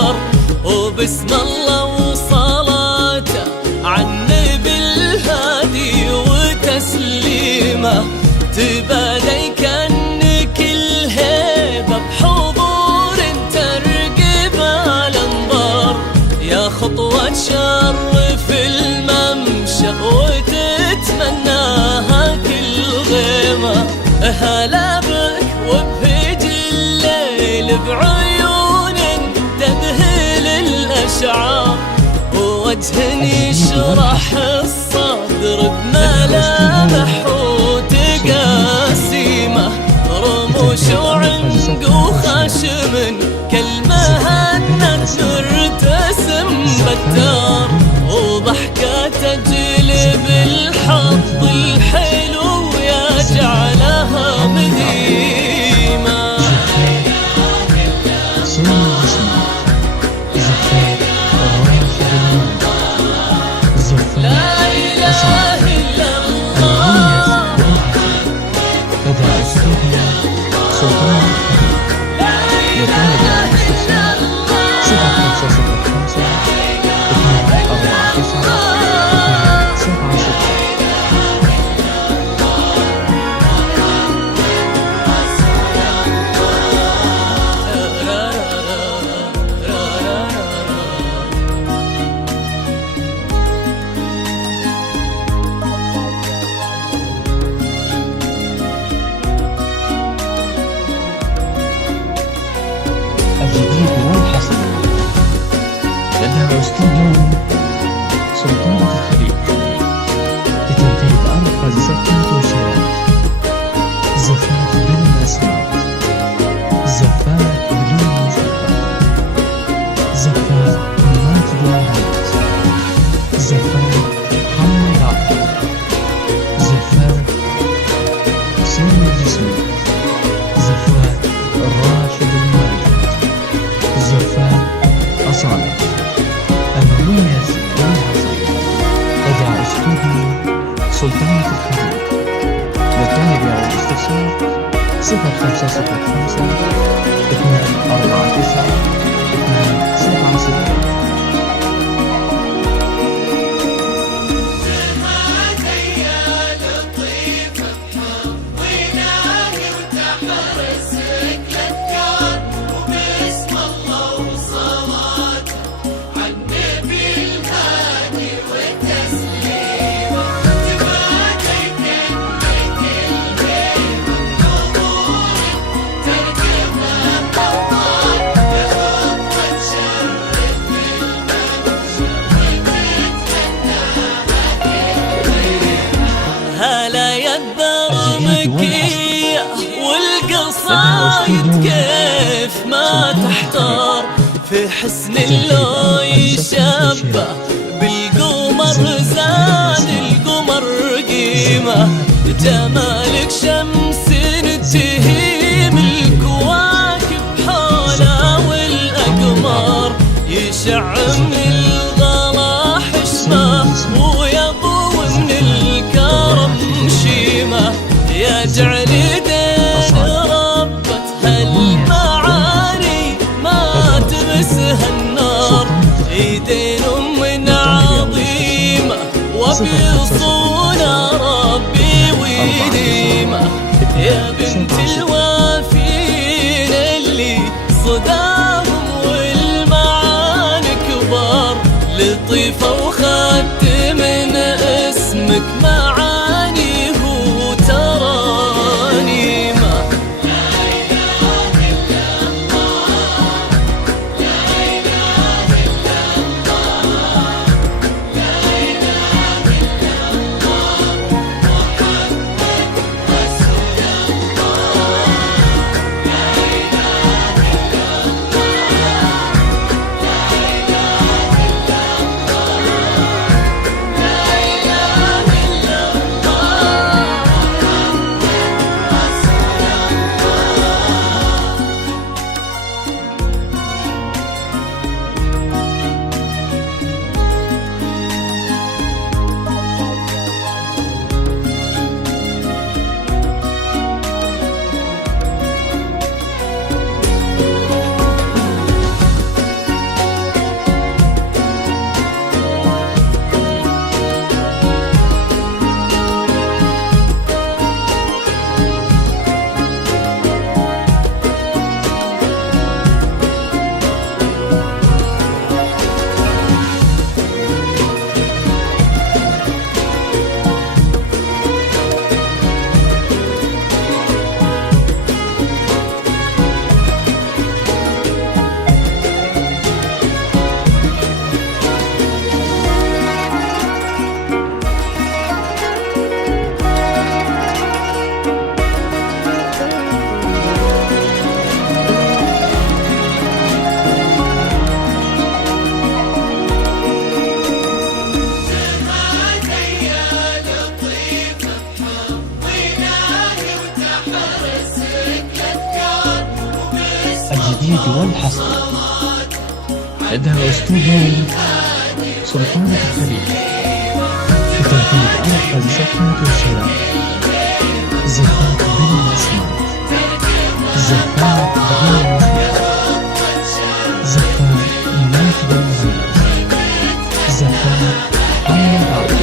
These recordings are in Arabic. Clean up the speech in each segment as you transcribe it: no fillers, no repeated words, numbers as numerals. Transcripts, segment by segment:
البر، وبسم الله وصلاته عالنبي الهادي وتسليمه تبادي كأنك الهيبة بحضور ترقب الانظار. يا خطوة شرف الممشى وتتمناها كل غيمة، هلا بك وبهج الليل بعيون تذهل الأشعار، ووجه يشرح الصدر بملامح وتقاسيمه، رموش وعنق وخشم كالمهند مرتسم بالدار، وضحكة تجلب الحظ الحلو يجعلها مديمة. لا إله إلا الله لا إله إلا الجديد والحصري لدى استوديو سلطانة الخليج لتنفيذ أرقى زفات وشارات، زفات بدون أسماء، زفات بدون موسيقى، زفات ما تدعى هيئة، زفات حمل عقل، زفات سامي الجسمي، زفات الراشد المالك، زفات أصالة. المميز والحصري لدى استوديو سلطانة الخليج. للطلب أو الاستفسار 0505 249 270. هلا يا الدرمكية والقصايد كيف ما تحتار، في حسن اللون يشبه بالقمر زاد القمر قيمة، جمالك شمس تهيم الكواكب حوله والأقمار، يشع من الغلا حشمه ويضوي من الكرم شيمة، يجعل دين ربة هالمعاني ما تمسها النار، ايدين من عظيمة وبيصونها ربي ويديمة، يا بنت الوافين اللي صداهم والمعاني كبار، لطيفة وخدت من اسمك معانيه وترانيمة. لا إله إلا الله لا إله إلا الله لا إله إلا الله محمد رسول الله. التنفيذ والحصر. لديها أسلوب سلطانة الخليج في تنفيذ ألفاظ سكنة والشراء. زفاف بين الأسماء، زفاف بين الأسماء، زفاف مناسب المغير، زفاف حمل الأرض.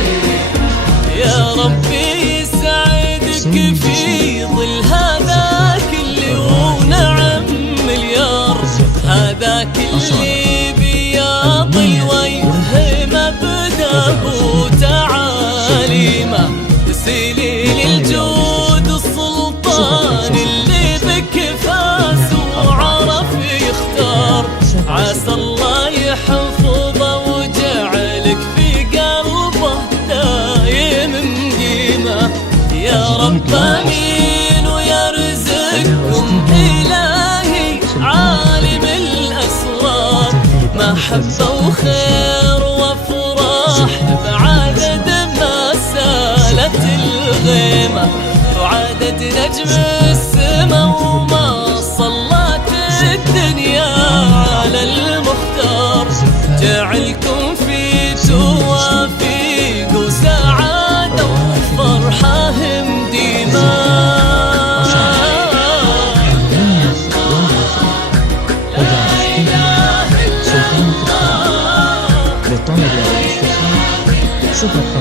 يا ربي يسعدك في ظل هذاك اللي ونعم مليار، هذاك اللي بياض الوجه مبدأه وتعاليمه، سليل الجود السلطان اللي بك فاز وعرف يختار. عسى الله يحفظه وجعلك في قلبه دايم مقيمه. يا رب امين ويرزقكم الهي عالم الاسرار، محبه وخير وافراح بعدد ما سالت الغيمه، وعدد نجم السما وما صلت الدنيا على المختار. جعلكم في توافيق وسعاده وفرحه مديمه. للطلب والاستفسار 055